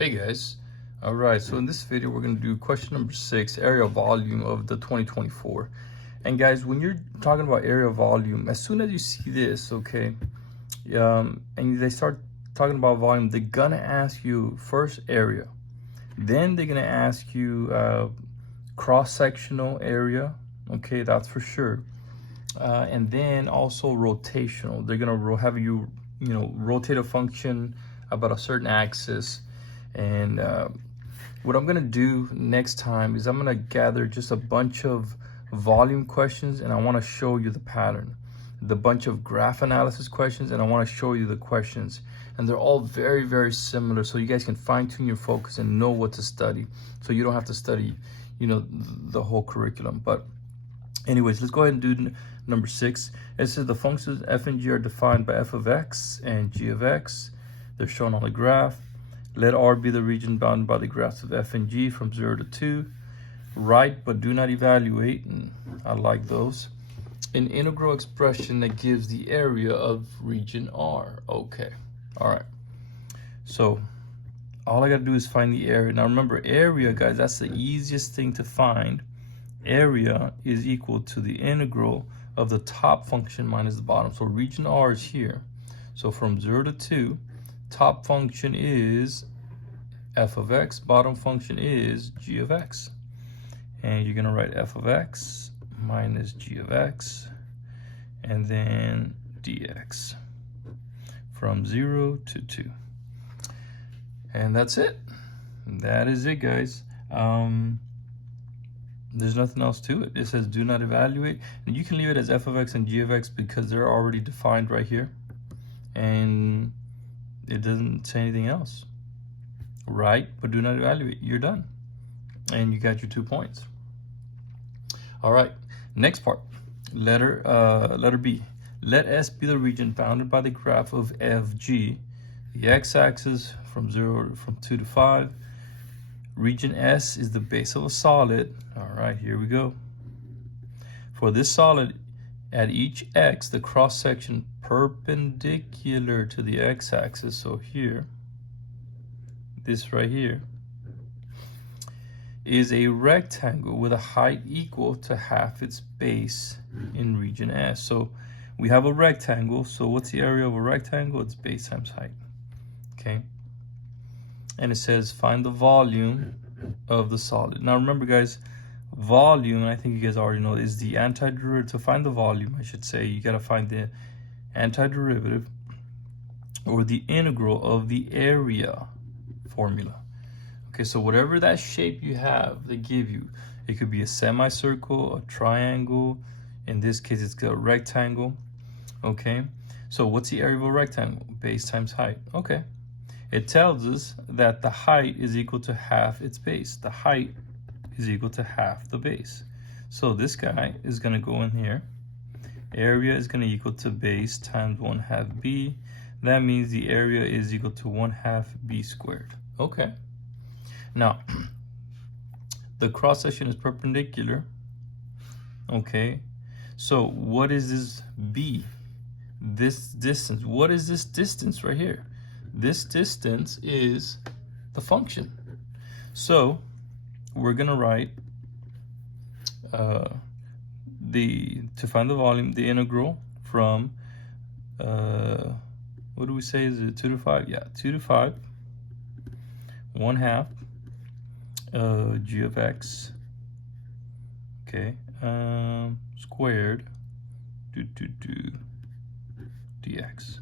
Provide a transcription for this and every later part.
Hey guys. All right, so in this video we're going to do question number 6, area volume of the 2024. And guys, when you're talking about area volume, as soon as you see this, okay, and they start talking about volume, they're gonna ask you first area, then they're gonna ask you cross-sectional area, okay, that's for sure, and then also rotational. They're gonna have you rotate a function about a certain axis. And what I'm gonna do next time is I'm gonna gather just a bunch of volume questions, and I want to show you the pattern, the bunch of graph analysis questions, and I want to show you the questions, and they're all very, very similar, so you guys can fine-tune your focus and know what to study, so you don't have to study the whole curriculum. But anyways, let's go ahead and do number 6. It says the functions f and g are defined by f of x and g of x. They're shown on the graph. Let R be the region bounded by the graphs of f and g from 0 to 2. Write but do not evaluate, and I like those, an integral expression that gives the area of region R. Okay, all right. So all I gotta do is find the area. Now remember, area, guys, that's the easiest thing to find. Area is equal to the integral of the top function minus the bottom. So region R is here. So from 0 to 2, top function is f of x, bottom function is g of x. And you're gonna write f of x minus g of x, and then dx from 0 to 2. And that's it. That is it, guys. There's nothing else to it. It says do not evaluate, and you can leave it as f of x and g of x because they're already defined right here, and it doesn't say anything else. Right, but do not evaluate. You're done, and you got your 2 points. All right, next part, letter B. Let S be the region bounded by the graph of FG, the x-axis from 2 to 5. Region S is the base of a solid. All right, here we go. For this solid, at each x, the cross-section perpendicular to the x-axis, so here, this right here, is a rectangle with a height equal to half its base in region S. So we have a rectangle, so what's the area of a rectangle? It's base times height, okay? And it says find the volume of the solid. Now remember, guys, volume, I think you guys already know, is the antiderivative. To find the volume, I should say, you got to find the antiderivative or the integral of the area formula. Okay, so whatever that shape you have, they give you, it could be a semicircle, a triangle. In this case, it's a rectangle. Okay, so what's the area of a rectangle? Base times height. Okay, it tells us that the height is equal to half its base. The height is equal to half the base. So this guy is going to go in here. Area is going to equal to base times 1/2 b. That means the area is equal to 1/2 b squared. Okay. Now, the cross section is perpendicular. Okay. So what is this b? This distance. What is this distance right here? This distance is the function. So we're gonna write to find the volume, the integral from what do we say, is it 2 to 5? Yeah, 2 to 5, 1/2 g of x, okay, squared dx.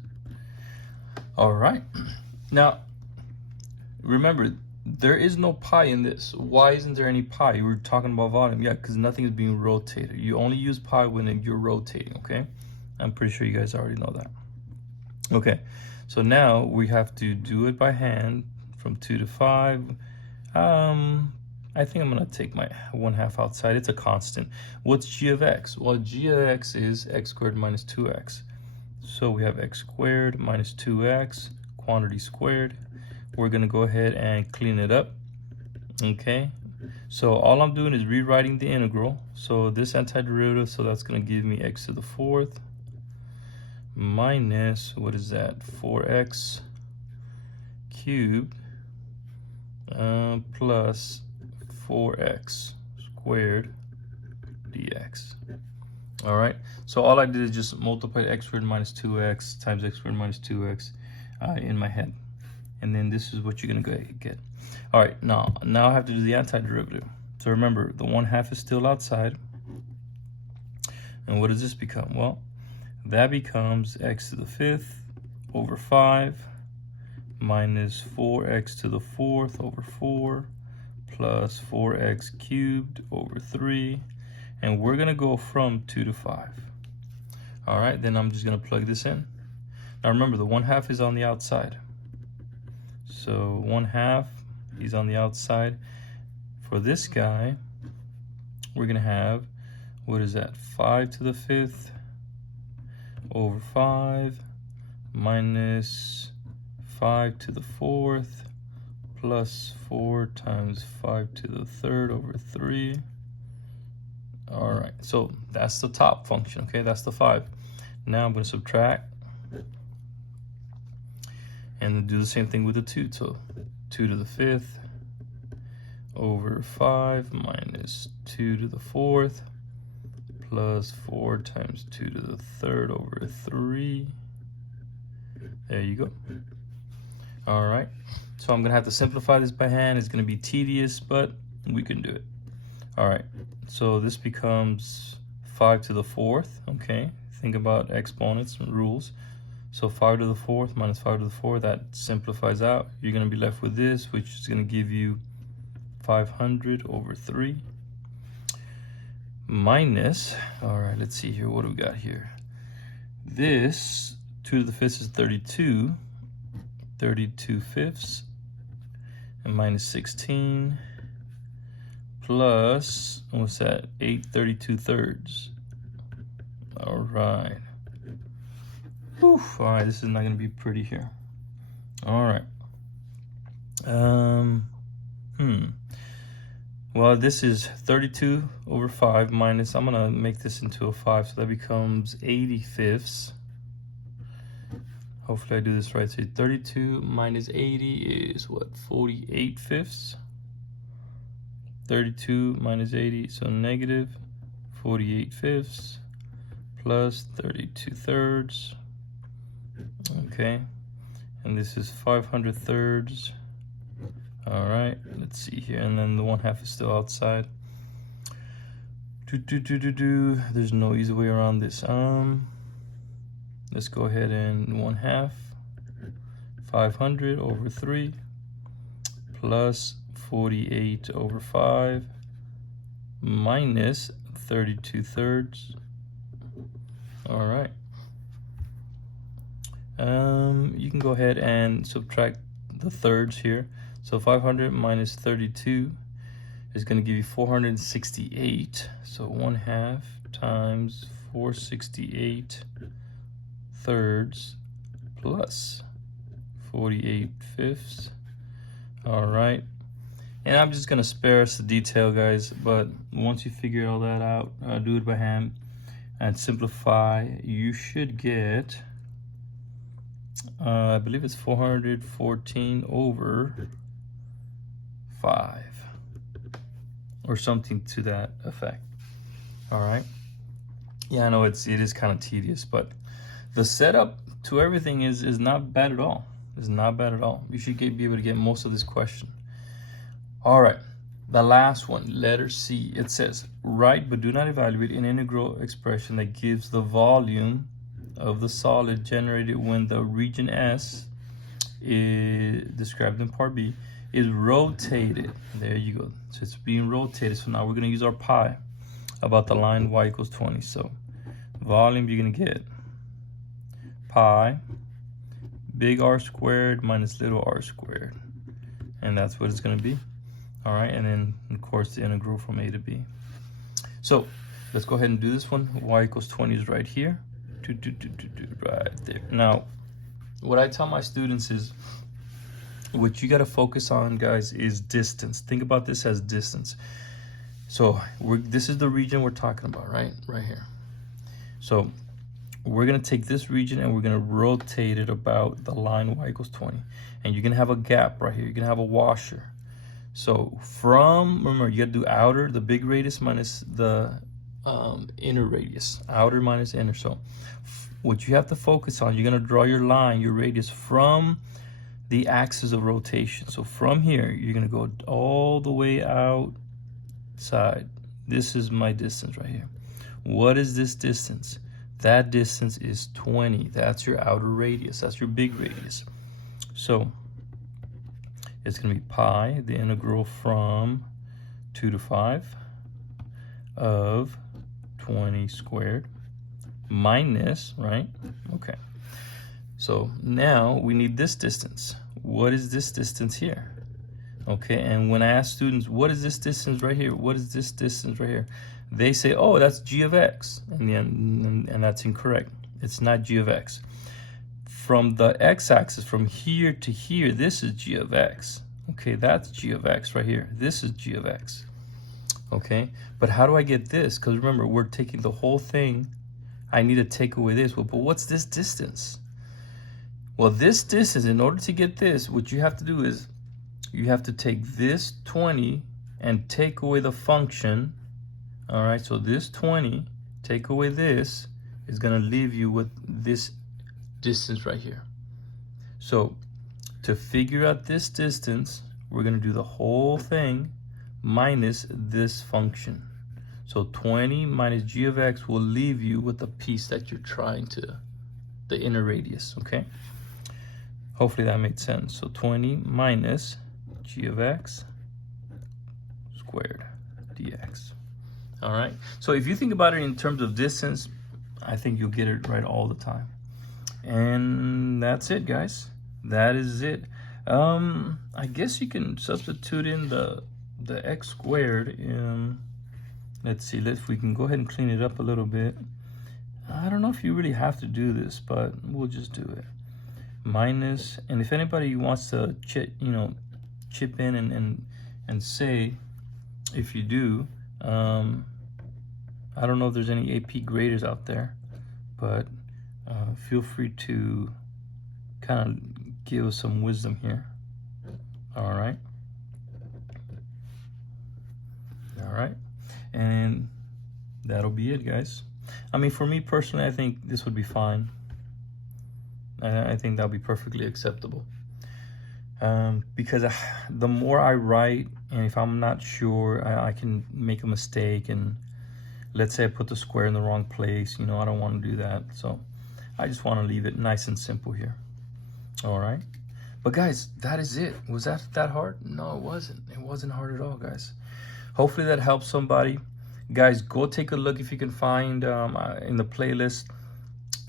All right, now remember, there is no pi in this. Why isn't there any pi? You were talking about volume. Yeah, because nothing is being rotated. You only use pi when you're rotating, okay? I'm pretty sure you guys already know that. Okay, so now we have to do it by hand from 2 to 5. I think I'm gonna take my 1/2 outside. It's a constant. What's g of x? Well, g of x is x squared minus 2x. So we have x squared minus 2x, quantity squared. We're gonna go ahead and clean it up, okay? So all I'm doing is rewriting the integral. So this antiderivative, so that's gonna give me x to the 4th minus, what is that, 4x cubed plus 4x squared dx. All right, so all I did is just multiply x squared minus 2x times x squared minus 2x in my head. And then this is what you're gonna get. All right, now I have to do the antiderivative. So remember, the 1/2 is still outside. And what does this become? Well, that becomes x to the 5th over 5 minus 4x to the 4th over 4 plus 4x cubed over 3. And we're gonna go from 2 to 5. All right, then I'm just gonna plug this in. Now remember, the 1/2 is on the outside. So 1/2, he's on the outside. For this guy, we're gonna have, what is that? 5 to the 5th over 5 minus 5 to the 4th plus 4 times 5 to the 3rd over 3. All right, so that's the top function, okay? That's the 5. Now I'm going to subtract and do the same thing with the 2. So 2 to the 5th over 5 minus 2 to the 4th plus 4 times 2 to the 3rd over 3. There you go. All right, so I'm going to have to simplify this by hand. It's going to be tedious, but we can do it. All right, so this becomes 5 to the 4th, okay? Think about exponents and rules. So 5 to the 4th minus 5 to the 4th, that simplifies out. You're gonna be left with this, which is gonna give you 500 over 3 minus, all right, let's see here, what do we got here? This 2 to the 5th is 32, 32 fifths, and minus 16, plus, what's that, 8 32 thirds. All right. Oof, all right, this is not gonna be pretty here. All right. Well, this is 32 over 5 minus, I'm gonna make this into a 5, so that becomes 80 fifths. Hopefully I do this right. So 32 minus 80 is what, 48 fifths? 32 minus 80, so negative 48 fifths plus 32 thirds. Okay, and this is 500 thirds. All right, let's see here, and then the 1/2 is still outside. There's no easy way around this. Let's go ahead and 1/2, 500 over 3 plus 48 over 5 minus 32 thirds. All right. You can go ahead and subtract the thirds here. So 500 minus 32 is going to give you 468. So 1/2 times 468 thirds plus 48 fifths. All right. And I'm just going to spare us the detail, guys. But once you figure all that out, do it by hand and simplify. You should get, I believe it's 414 over 5 or something to that effect. All right. Yeah, I know it is kind of tedious, but the setup to everything is not bad at all. It's not bad at all. You should be able to get most of this question. All right, the last one, letter C. It says, write but do not evaluate an integral expression that gives the volume of the solid generated when the region S is described in part B is rotated. There you go. So it's being rotated. So now we're going to use our pi about the line y equals 20. So volume, you're going to get pi big R squared minus little r squared. And that's what it's going to be. All right, and then of course the integral from a to b. So let's go ahead and do this one. Y equals 20 is right here. Right there. Now, what I tell my students is, what you got to focus on, guys, is distance. Think about this as distance. So this is the region we're talking about, right here. So we're going to take this region and we're going to rotate it about the line y equals 20. And you're going to have a gap right here. You're going to have a washer. So from, remember, you gotta do outer, the big radius minus the inner radius, outer minus inner. So what you have to focus on, you're gonna draw your line, your radius from the axis of rotation. So from here, you're gonna go all the way outside. This is my distance right here. What is this distance? That distance is 20. That's your outer radius. That's your big radius. So it's going to be pi, the integral from 2 to 5 of 20 squared minus, right? Okay. So now we need this distance. What is this distance here? Okay, and when I ask students, what is this distance right here? What is this distance right here? They say, oh, that's g of x. And that's incorrect. It's not g of x. From the x-axis, from here to here, this is g of x. Okay, that's g of x right here. This is g of x. Okay, but how do I get this? Because remember, we're taking the whole thing. I need to take away this. Well, but what's this distance? Well, this distance, in order to get this, what you have to do is you have to take this 20 and take away the function. All right, so this 20, take away this, is gonna leave you with this distance right here. So to figure out this distance, we're gonna do the whole thing minus this function. So 20 minus g of x will leave you with the piece that you're trying to, the inner radius, okay? Hopefully that made sense. So 20 minus g of x squared dx. All right, so if you think about it in terms of distance, I think you'll get it right all the time. And that's it, guys. That is it. I guess you can substitute in the x squared. Let's see, if we can go ahead and clean it up a little bit. I don't know if you really have to do this, but we'll just do it. Minus, and if anybody wants to chip in and say, if you do, I don't know if there's any AP graders out there, but feel free to kind of give us some wisdom here. All right. All right. And that'll be it, guys. I mean, for me personally, I think this would be fine. I think that'll be perfectly acceptable. Because the more I write, and if I'm not sure, I can make a mistake, and let's say I put the square in the wrong place, I don't want to do that. So I just want to leave it nice and simple here. All right. But guys, that is it. Was that hard? No, it wasn't. It wasn't hard at all, guys. Hopefully that helps somebody. Guys, go take a look if you can find in the playlist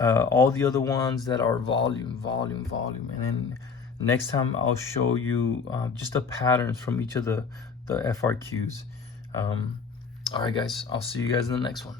all the other ones that are volume. And then next time I'll show you just the patterns from each of the FRQs. All right, guys, I'll see you guys in the next one.